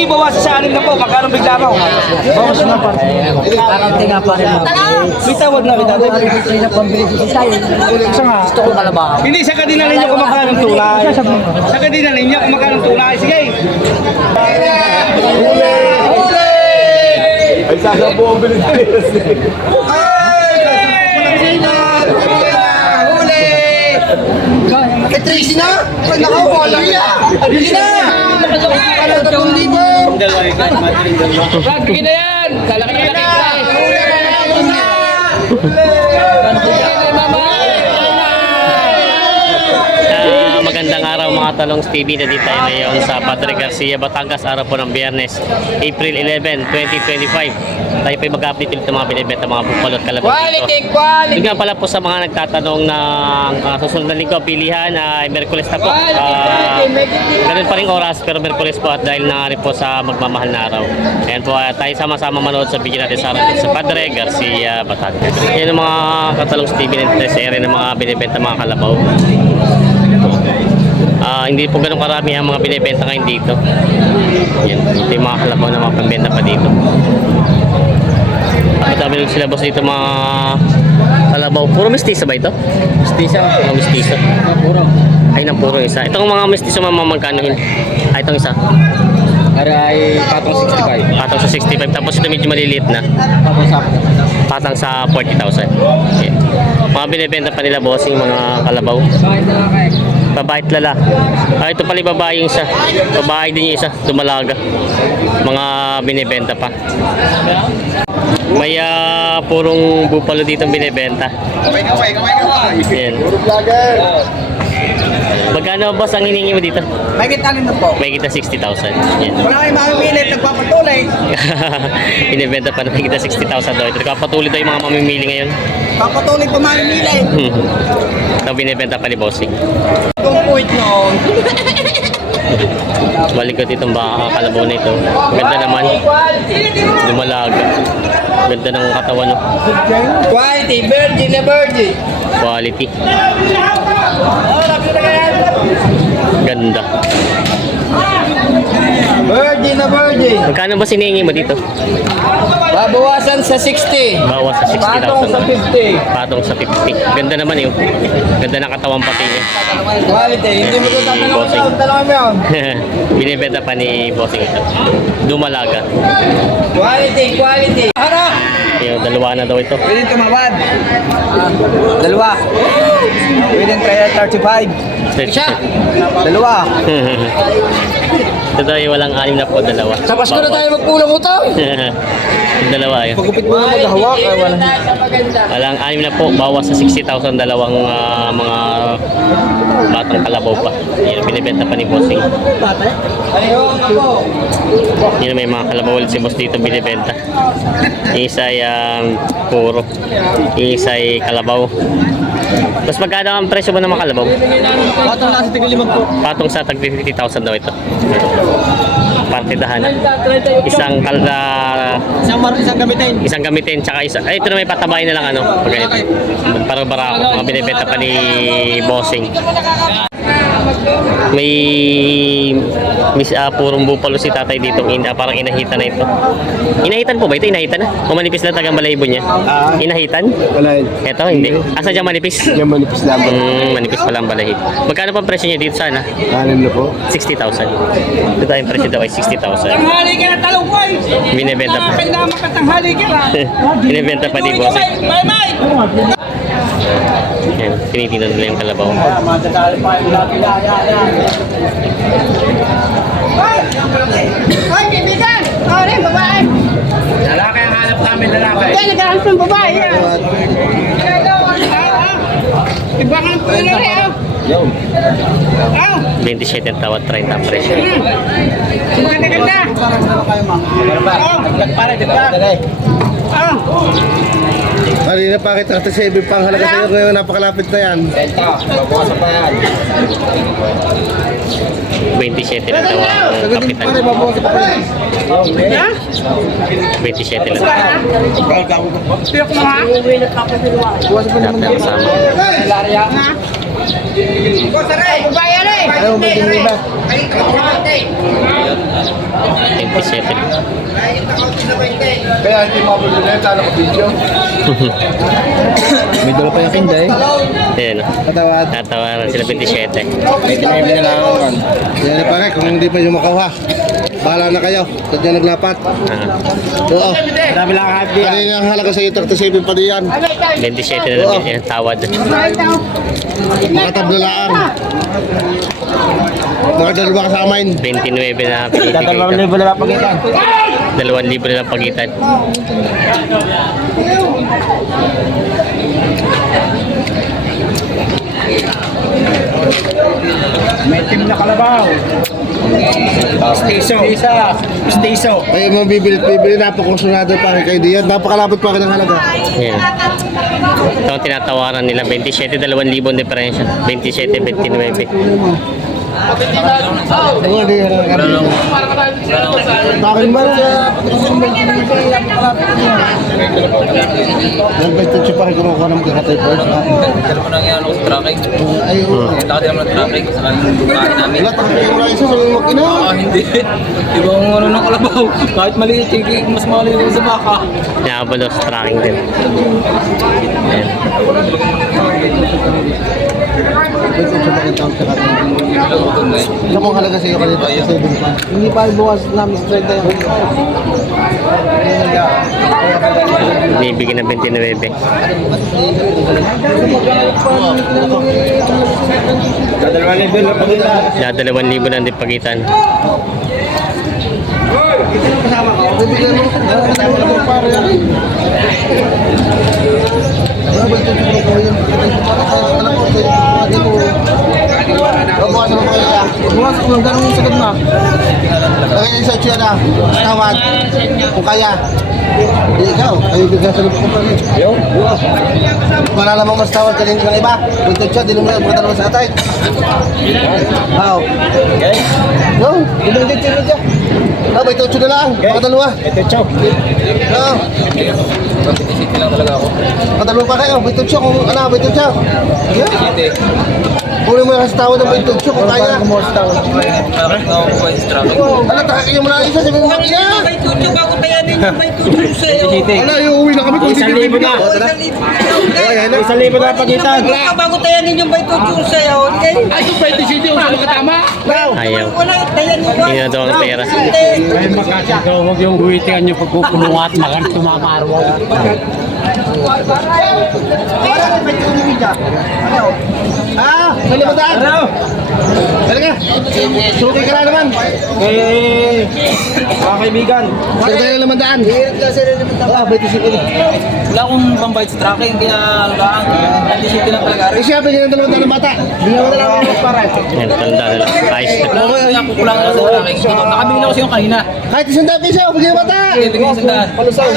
Sige, bawasan sa 6 na po. Magkano bigla mo? Bawas na pa. Karanti nga pa rin mo. Bitawad na kita. Hindi na pambili si tayo. Isa nga. Gusto ko kalabaw. Hindi, sa kadina ninyo kumakain ng tulay. Sa kadina ninyo kumakain ng tulay. Sige. Ay, sasabu ang bilis. Kay Tracy na? Nakawala niya. Hindi na. Ano ito kung di mo? Bigyan na yan! Kalaki na kita! Magandang araw mga Talongs TV, na dito tayo ngayon sa Padre Garcia, Batangas, araw po ng Biyernes, April 11, 2025. Tayo po mag-update ulit ng mga binibenta, mga bupalo at kalabaw dito. Yun nga pala po sa mga nagtatanong ng susunod na linggo, pilihan ay Merkules na po. Ganun pa rin oras, pero Merkules po at dahil na rin po sa magmamahal na araw. Ayan po, tayo sama-sama manood sa video natin sa Padre Garcia, Batangas. Yan ang mga Katalongs TV na sa area ng mga binibenta, mga kalabaw. Hindi po ganun karami ang mga binibenta ngayon dito. Yan, ito yung mga kalabaw na mga pambenta pa dito. Dami lang sila boss dito mga kalabaw. Puro mestiza ba ito? Mestiza. Mga mestiza. Puro. Ay, nang puro isa. Itong mga mestiza mamamagkanohin. Ay, itong isa. Ay, patong 65. Patang sa 65. Tapos ito medyo maliliit na. Patong sa Patang sa 40,000. Yan. Mga binibenta pa nila boss yung mga kalabaw. bakit na lang kayo? Babae at lala. Ito pala yung babae yung isa. Babae din yung isa. Dumalaga. Mga binibenta pa. May purong bupalo dito ang binibenta. Kamay. Yan. Puro vlogger. Magkano boss ang hiningi mo dito? May kitalin na po. May kita 60,000. Yan. Wala kayong mamimilit, nagpapatuloy. Binibenta pa na may kita 60,000 daw. Ito kapatuloy daw yung mga mamimili ngayon. Papatuloy pa mamimilit. Ito binibenta pa ni Bossing. Kung point noon. Balik ko itong baka kalabaw na ito. Ganda naman. Lumalaga. Ganda ng katawan. No? Quality, virgin na virgin. Quality. Ganda. Virgin na virgin. Magkano ba siningi mo dito? Babawasan sa 60. Bawas sa 60,000. Patong sa 50. Patong sa 50. Ganda naman yun. Ganda ng katawan pati niya. Quality, hindi mo ito Bossing. tatanungin mo yun. Binibenta pa ni Bossing ito. Dumalaga. Quality. Harap! Yung dalawa na daw ito. Pwede tumawad. Dalawa. Pwede kaya 35. Isa. Dalawa. Ito tayo walang 6 na po, dalawa. Sa Pasko na tayo magpulang utang. Yung dalawa yun. Pagupit mo na maghahawak. Wala. Walang 6 na po, bawas sa 60,000, dalawang mga batang kalabaw pa. Yun, binibenta pa ni Bossing. Yun, may mga kalabaw ulit si Boss dito binibenta. Yung isa ay puro. Yung isa ay kalabaw. Mas magkano ang presyo mo ng mga kalabaw? Patong nasa tigil 5 po. Patong sa tag 50,000 daw ito. Partidahan. Isang Isang gamitin. isang gamitin, tsaka isa. Ay, ito na may patabay na lang ano. Pag ganito. Para barako. Mga binibenta pa ni Bossing. May purong bupalo si tatay dito. Parang inahitan na ito. Inahitan po ba ito? Inahitan na? O manipis na tagang balahibo niya? Inahitan? Wala yun. Ito, hindi. Asa dyan manipis? Yan manipis lamang. Manipis pala ang balahibo. Magkano pa ang presyo niya dito sana? Anim na po. 60,000. Ito tayong presyo daw ay 60,000. Tanghali ka na talungkoy. Binibenta pa. Napakanda makatanghali ka na. Binibenta pa ni Bossing. Bye. Yan, tinitingnan nila yung kalabaw. Hoy, kaibigan! Oh, rin, babae! Lalaki ang hanap namin, lalaki. Kaya nagkakas ng babae yan! Iba ka ng pulo rin, oh! Yo. 27 ang tawad, 30 ang presyo. Maganda-ganda! Oh! Kanina pa kita 37 pang halaga sa'yo ngayon, napakalapit na yan. 27 lang daw ang kapital. Pare, babawasan pa rin. 27 lang. Piyok mo, ha? Bawasan pa naman. Dati ang kasama. Babae rin! Ayaw mo din iba. 27. Kaya hindi mabuli na yung talo ko video. May dala pa yung kinda eh. Ayan o. Katawad. Tatawaran sila 27. May na lang naman. Yan na pare, kung hindi pa yung makuha. Bahala na kayo. Sadya naglapat. Oo. Dami lang kahit di. Kanina ang halaga sa iyo, 37 pa diyan. 27 na lang yung tawad. Makatablalaan. Mga dalawa kasama yun. 29 na pinipigay. Tatalawang libo na lang pagitan. 2,000 na lang pagitan. May team na kalabaw. Stiso. Stiso. Ay, mabibili napakusunado pa rin kayo diyan. Napakalapit pa rin ng halaga. Ayan. Ito ang tinatawaran nila. 27, 2,000 diferensya. 27, 29. Oo, di yan. Bakit ba na? Nag-betch pa rin kumukuha ng kakatay first. Pero ko nang yan ako sa tracking. Ay, oo. Kita ko din naman ng tracking sa kanyang bukaan namin. Wala, takot yung isa sa mga makina. Hindi. Di ba kung ano ng kalabaw? Kahit maliit, mas maliit yung sa baka. Nakabalos, tracking din. Ayan. Betch pa rin tawag sa kakatay. Ano kung halaga sa iyo kanito? 7 pa. Hindi pa bukas namin straight tayo. Binibigyan ng 29. Tatalawang libo na pagitan. Na 2,000 na din pagitan. Bibigyan mo. Kasama na mo pare. Ano ba ito yung kawin? Alam ko, hindi ko. Babawasan mo kaya. Bukas ko lang ganun yung sagot na. Lagay niyo sa tiyan na. Tawad. Kung kaya. Hindi ikaw. Kayo bigyan sa lupok ko pa rin. Wala namang mas tawad ka rin ng iba. Punto siya, di naman mga dalawa sa atay. Wow. No, ibang dito siya. Ah, may tutso na lang. Mga dalawa. Ito, chow. Oo. City lang talaga ako. Mga dalawa pa kayo. May tutso kung ano, may tutso. City. Kunin mo lang sa tawad ng may tutso kung kaya. Parang ako pa sa tracking. Ala, takakin mo na isa sa mga makina. Ala, iuwi na kami kung hindi 1,000 na. 1,000 na pagitan. Bago tayanin yung Bayto Jun sa'yo, okay? Ay, yung 20 city, uso ka tama. Ayaw. Wala, tayanin mo. Hindi na daw ang pera. Ay, makasagaw. Huwag yung huwitian nyo pagkukulungan at makan tumamarwaw. Ah, may limataan. Ano? Talaga. Suki ka na naman. Mga kaibigan. Talaga yung limataan. Ah, 25 na. Wala akong pambayad sa tracking, kaya ano lang. City lang talaga. Eh, siya, bigyan ng dalawang ng bata. Bigyan mo na lang ako para. Ayan, tanda na lang. Ayos na. Kaya kukulang ako sa tracking. Nakabili na kasi yung kanina. Kahit isang dami siya, bigyan ng bata. Bigyan ng sandaan. Palasaw.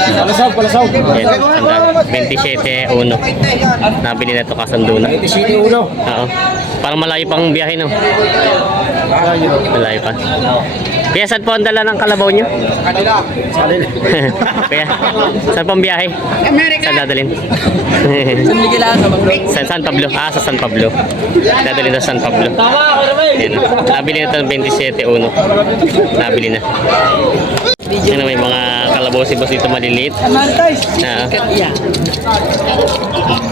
Ayan, tanda. 27, 1. Nabili na ito kasundo na. 20 city, uno. Oo. Parang malayo pang biyahe, no? Malayo pa. Kaya saan po ang dala ng kalabaw nyo? Kaya, saan po ang biyahe? Saan dadalhin? Sumili lang sa Maglo. San Pablo. Ah, sa San Pablo. Dadalhin sa San Pablo. Ayan. Nabili na ito ng 27-1. Nabili na. Yan na, may mga kalabaw si boss dito maliliit.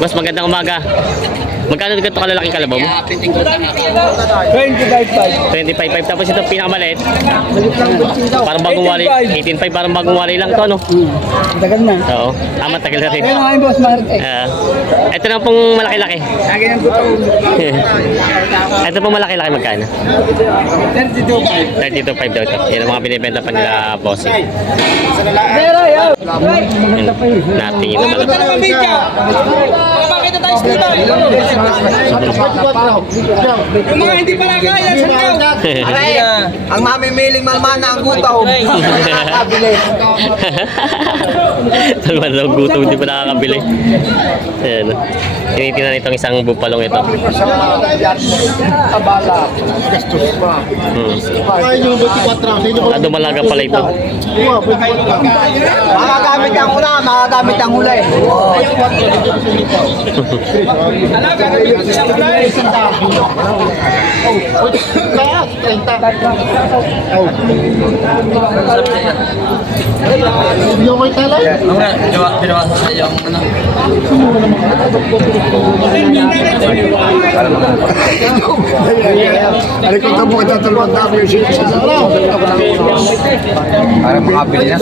Boss, magandang umaga. Magkano dito kalalaking kalabaw mo? 25.5. Tapos ito pinakamaliit. Parang bagong wali. 18.5 parang bagong wali lang to, no? Tagal na. Oo. Tagal na rin. Ayun nga yung boss, Marte. Ito na pong malaki-laki. Lagi ng gutom. Ito pong malaki-laki magkano? 32.5 daw ito. Yan ang mga binibenta pa nila boss. Natingin na malaki. Pakita tayo sa diba? Yung mga hindi pala kaya, saan Ang mamimiling malmana ang gutaw. Salman daw gutom, di pa nakakabili. Ayan. Tinitingnan itong isang bupalong ito. Dumalaga pala ito. Makagamit ang una, makagamit ang huli. Yung may talay. Pinawa sa yung ano. Ano kung ito mo katatulog na ako yung siya sa araw? Para makabili na.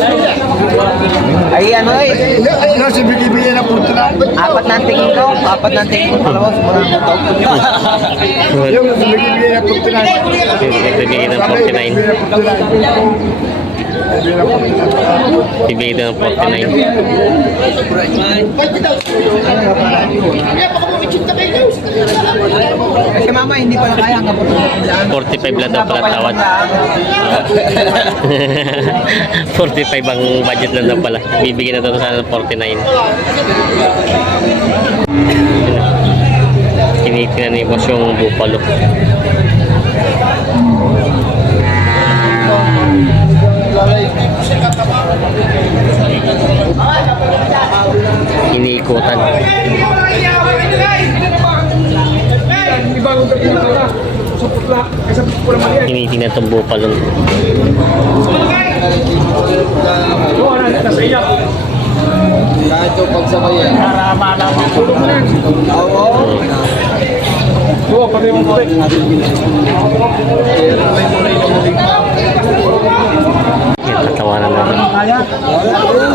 Ay, ano eh. Ay, kasi bigay-bigay na punta na. Apat na ang tingin ko. Apat na ang tingin ko. Dalawa, siguro na ito. Yung bigay-bigay na punta na. Bibigay ng 49. Bibigay ng 49. Kasi mama, hindi pa na kaya ang kapatid. 45 lang daw pala tawad. 45 ang budget lang daw pala. Bibigyan na daw sana ng 49. Tinitingnan ni boss yung bupalo. Iniikutan. Tinitingnan itong bupalo. Kahit yung pagsabayan. Yan, tatawanan naman.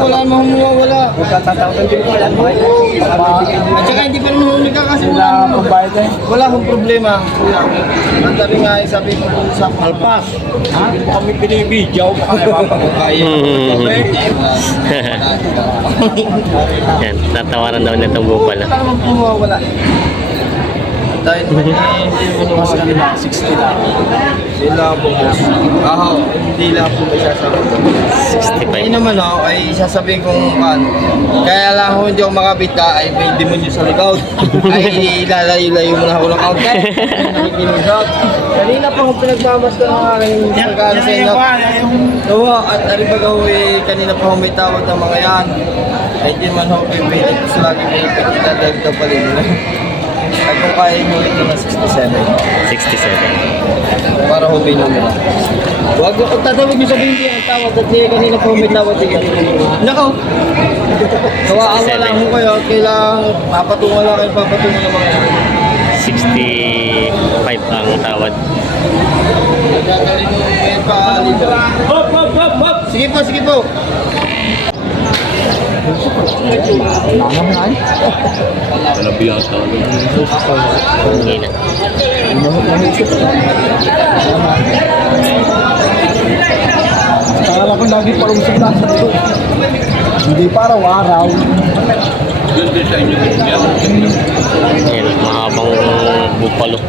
Wala mo mawawala. At saka hindi pa naman humika kasi wala akong problema. Ang dami nga sabi ko sa Alpas. Kami pinibidyaw pa kaya mapapagkaya. Yan, tatawanan daw na itong bupalo. Wala naman po mawawala. Dahil hindi mo sa kanila, 60 lang. Hindi lang po boss. Hindi lang po may sasabihin. 65. Hindi naman ako ay sasabihin kong kaya lang ako hindi ako makabita ay may demonyo sa likod. Ay ilalayo-layo mo na ako ng counter. Nakikinisap. Kanina pa akong pinagmamas ng aking pagkaan sa inyo. Oo, at aribagaw eh, kanina pa akong may tawag ng mga yan. Ay di man ako pipili. Gusto lagi may ipikita dahil ito pala nila. At kung kaya mo ito na 67. 67. Para hubin mo nila. Huwag kung tatawag nyo sabihin niya ang tawad at niya kanina pa may tawad niya. Nako! Kawaan na lang ko kayo. Kailangan papatungan lang kayo, papatungan ng mga yan. 65 ang tawad. Gagaling mo kayo pa-libre. Hop, hop, hop, hop! Sige po, sige po. Hindi na. Akala ko lagi parang sila sa ito. Hindi pa araw-araw. Yan, mahabang bupalo.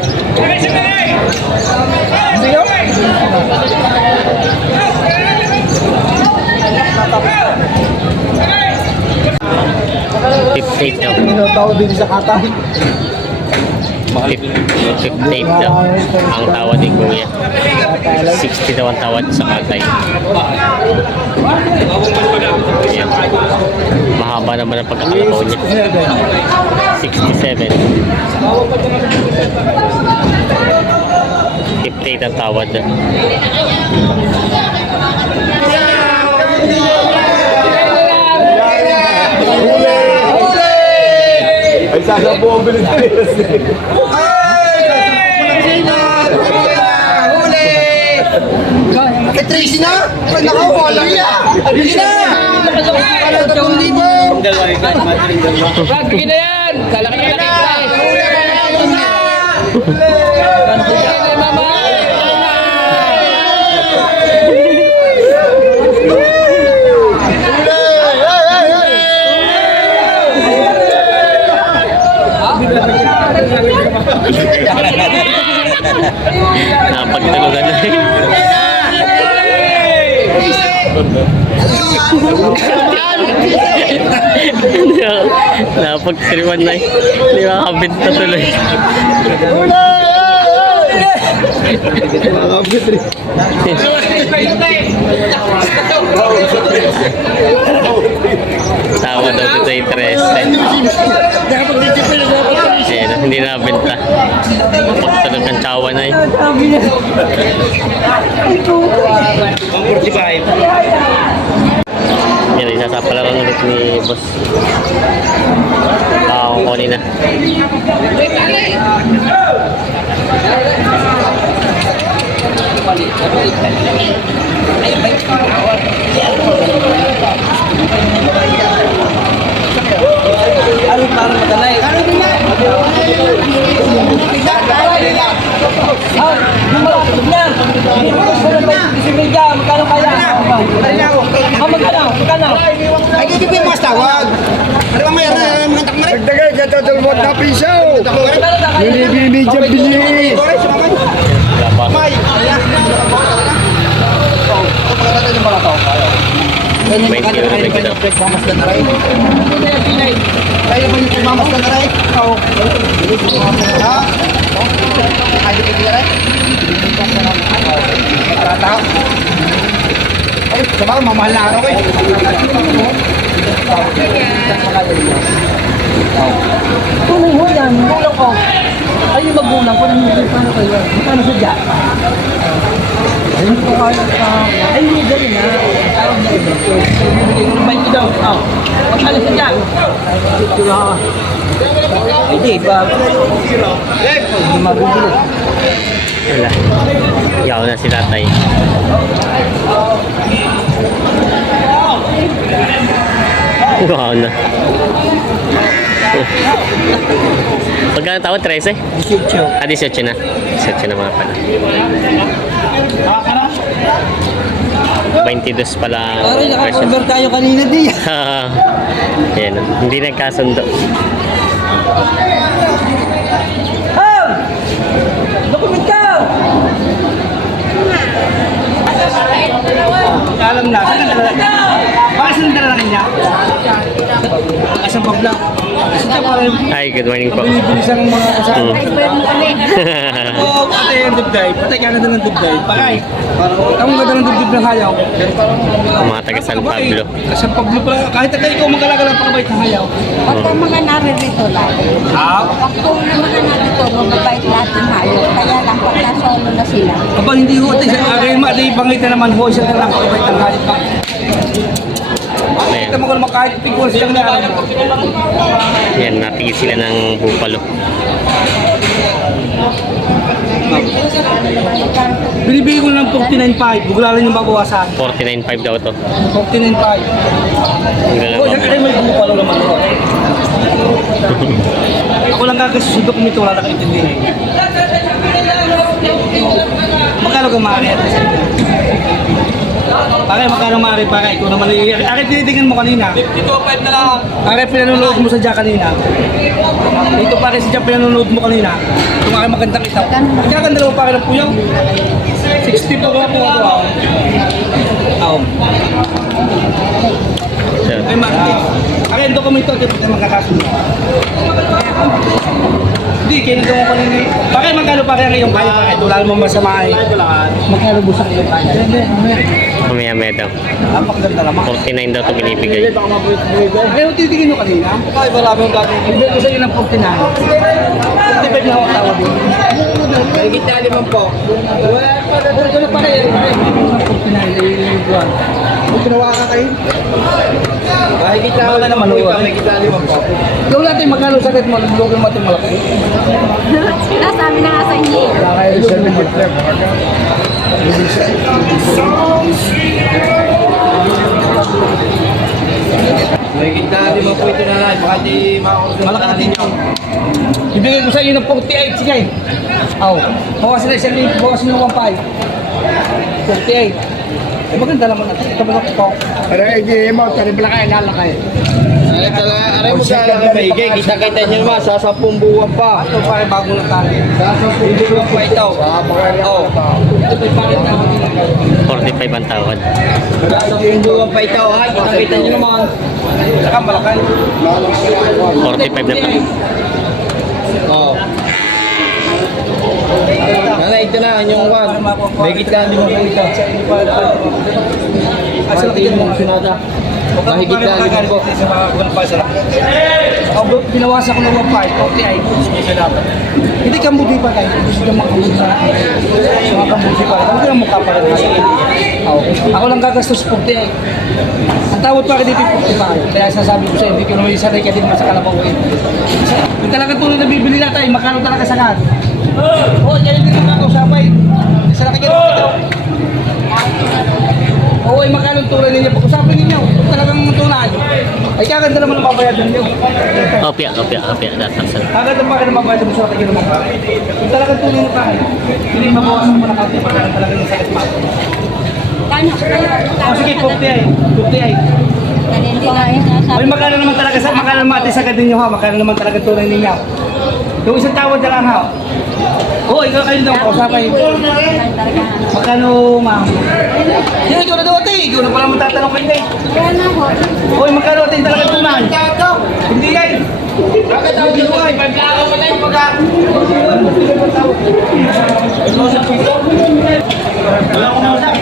$58 daw. Tinatawag din sa katay. 58 daw ang tawad ni Kuya. 60 daw ang tawad sa katay. Yan. Mahaba naman ang pagkakalabaw niya. 67. 58 ang tawad. Ay, sasabuhan bilhin tayo. Kay Tracy na? Nakaw, wala na. Bili na! Para tatong libo. Bigyan na yan! Kalaki-kalaki na! Bigyan na, mama! Napagtulugan na eh. Napagsiriwan na eh. Hindi makakabinta tuloy. Tawa daw ito sa interest. Hindi na benta. Pagtanong ng tsawa na yun. 145. Yan, isa sa palaran ulit ni boss. Kukunin na. Ay, hindi ko yung mas tawag. Ano ba mayroon na mga takmari? Dagdagay, katotulmot na pisaw. Binibidya bili. May. Pagkatatan yung mga tao. 20 euro na kita. Mamasdan na rin. Kaya ba yung mamasdan na rin? Oo. Ha? Ay, di kaya rin? Matrata. Ay, sabang mamahal na araw eh. Kung ho yan, gulang ko. Ay, yung magulang ko, paano kayo? Paano sadya? Ayun po kayo sa... Ay, hindi ganun na. Tawag na ito. Bibigay ko ng 20 daw. Paano sadya? Hindi, ba? Hindi mabibili. Wala. Yaw na si tatay. Wow na. Pagkano tawad? 13? 18. Ah, 18 na. 18 na mga pala. 22 pala ang Parang version. nakakonvert tayo kanina di. Yan. Hindi nagkasundo. Oh! Dokument ka! Alam na. Saan ka dala? Baka saan dala na kanya? Asang pabla. Hi, good morning po. Bilis ang mga kasama. Mm. Oo, patay ang dubday. Patay ka na doon ng dubday. Pakay. Ang ganda ng dubdib ng hayaw. Ang mga taga San Pablo. San Pablo pala. Kahit na ikaw magkalagala pakabait ng hayaw. Pag ang mga naririto lang, pag kung ang mga narito, mababait lahat ng hayop. Kaya lang, pag nasolo na sila. Aba, hindi ho. Again, maatay pangit na naman ho. Siya na lang pakabait ng hayop. Ayan. Kita mo ka naman kahit pigol siyang na. Yan, napigil sila ng bupalo. Binibigay ko ng 49.5. Buglalan yung babawasan. 49.5 daw to. 49.5. Ang galang Oh, siyempre may bupalo naman ho. Ako lang kagasusundo kung ito wala na kaintindihan. Magkano ka maaari? Pare, magkano maaari pare? Ikaw naman akin tinitingnan mo kanina. 52.5 na lang. Pare, pinanonood mo sa Jack kanina. Dito pare si Jack pinanonood mo kanina. Kung aking magandang itaw. Magkaganda mo pare ng puyaw. 60 pa ba po ako? Oo. So, Ay, Martin. Akin dokumento ito tayo magkakasunod. Hindi, kinito mo kanina. Pare, magkano pare ang iyong kaya pare? Wala namang masama eh. Magkano busak iyong kaya? mamaya daw. Napakaganda naman. 49 daw to binibigay. Pero titigin mo kanina. Ay, marami yung gagawin. Bibigay ko sa iyo ng 49. 45 na ako tawag doon. May gitna limang po. Wala pa rin. 49. Kung ginawa ka kayo. May gitna Wala naman, po. May gitna limang po. Ikaw natin magkano sakit mo. Lugin mo natin malaki. Sinasabi na nga sa inyo. Wala kayo sa limit. May gitna limang po ito na lang. Baka di makakurso. Malaki natin yun. Ibigay ko sa iyo ng 48. Sige. Aw. Bawasin na isang link. Bawasin ng 1.5. 48. Eh, maganda naman natin. Ito mo ito. Pero hindi mo, tari pala kayo lalakay. Ay, talaga. Aray mo sa lang may higay. Kita-kita nyo naman. Sa 10 buwan pa. Ito pare bago na tayo. Sa 10 buwan pa ito. Oo. Ito pa pare na. 45 ang tawad. Sa 10 buwan pa ito. Ha? Kita-kita nyo naman. Saka malaki. 45 na pa. Oo. Nana, ito na. Yung one. May gitna limang po ito. Asa Pati yung mga sinada. Mahigit na Makagalit po. sa mga kunpasa. Pinawasan ko ng 1.5, 40 ay isa dapat. Hindi ka mudi pa tayo, gusto nyo makamudi sa akin. So mga kamudi pa rin, hindi ka mukha pa rin. Ako lang gagastos 40 ay. Ang tawad pa rin dito 40 pa. Kaya sasabi ko sa hindi ko naman isanay ka din sa kalabaw eh. Yung talagang tunay na bibili natin, magkano talaga sa lahat? Oo, yan yung din ako usapay. Isa na kayo dito. Oo, ay magkano ang tunay ninyo? Pag-usapin ninyo, kung talagang tunay. Ay kaganda naman ang babayadan niyo. Opya. Dapat sa. Kaganda pa kayo ng babayadan mo sa kayo naman. Kung talagang tunay na tayo, hindi mabawasan mo na kaunti pagka talagang nasa sakit mo. O sige, 40 ay. 40 ay. Ay, magkano naman talaga sa, magkano naman ate sagad ninyo ha? Magkano naman talaga tunay ninyo? Yung isang tawad na lang ha? Oo, ikaw kayo daw, kausapay. Magkano, ma'am? Yung ikaw na daw ate, ikaw na pala magtatanong kayo eh. Uy, magkano ate talaga tunay? Hindi ay. Bakit ako dito ay? Pagkakaw pa tayo pagka. Wala akong mausap.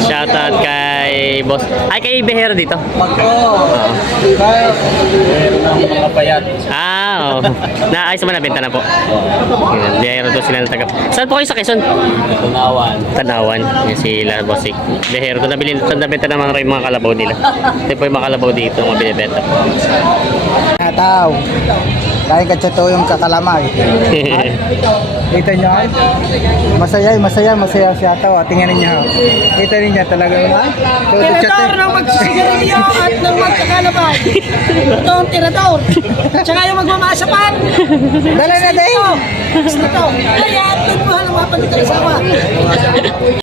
Shoutout kay boss. Ay, kay Behero dito. Ah, oo. Naayos naman nabenta na po. Ayan, Behero to sila ng taga. Saan po kayo sa Quezon? Tanawan. Yan sila, bossik. Behero to. Nabenta naman rin mga kalabaw nila. Ito po yung mga kalabaw dito, mga binibenta. Tao. Dahil katsato yung kakalamay. Kita nyo? Masaya siya tao. Tingnan niyo. Kita niyo talaga yun. Tirador ng magsisigarilyo at ng magkakalabay. Ito ang tirador. Tsaka yung magmamasapan. Dala na tayo. Ito. Kaya, tigbuhan ang mga panitang asawa.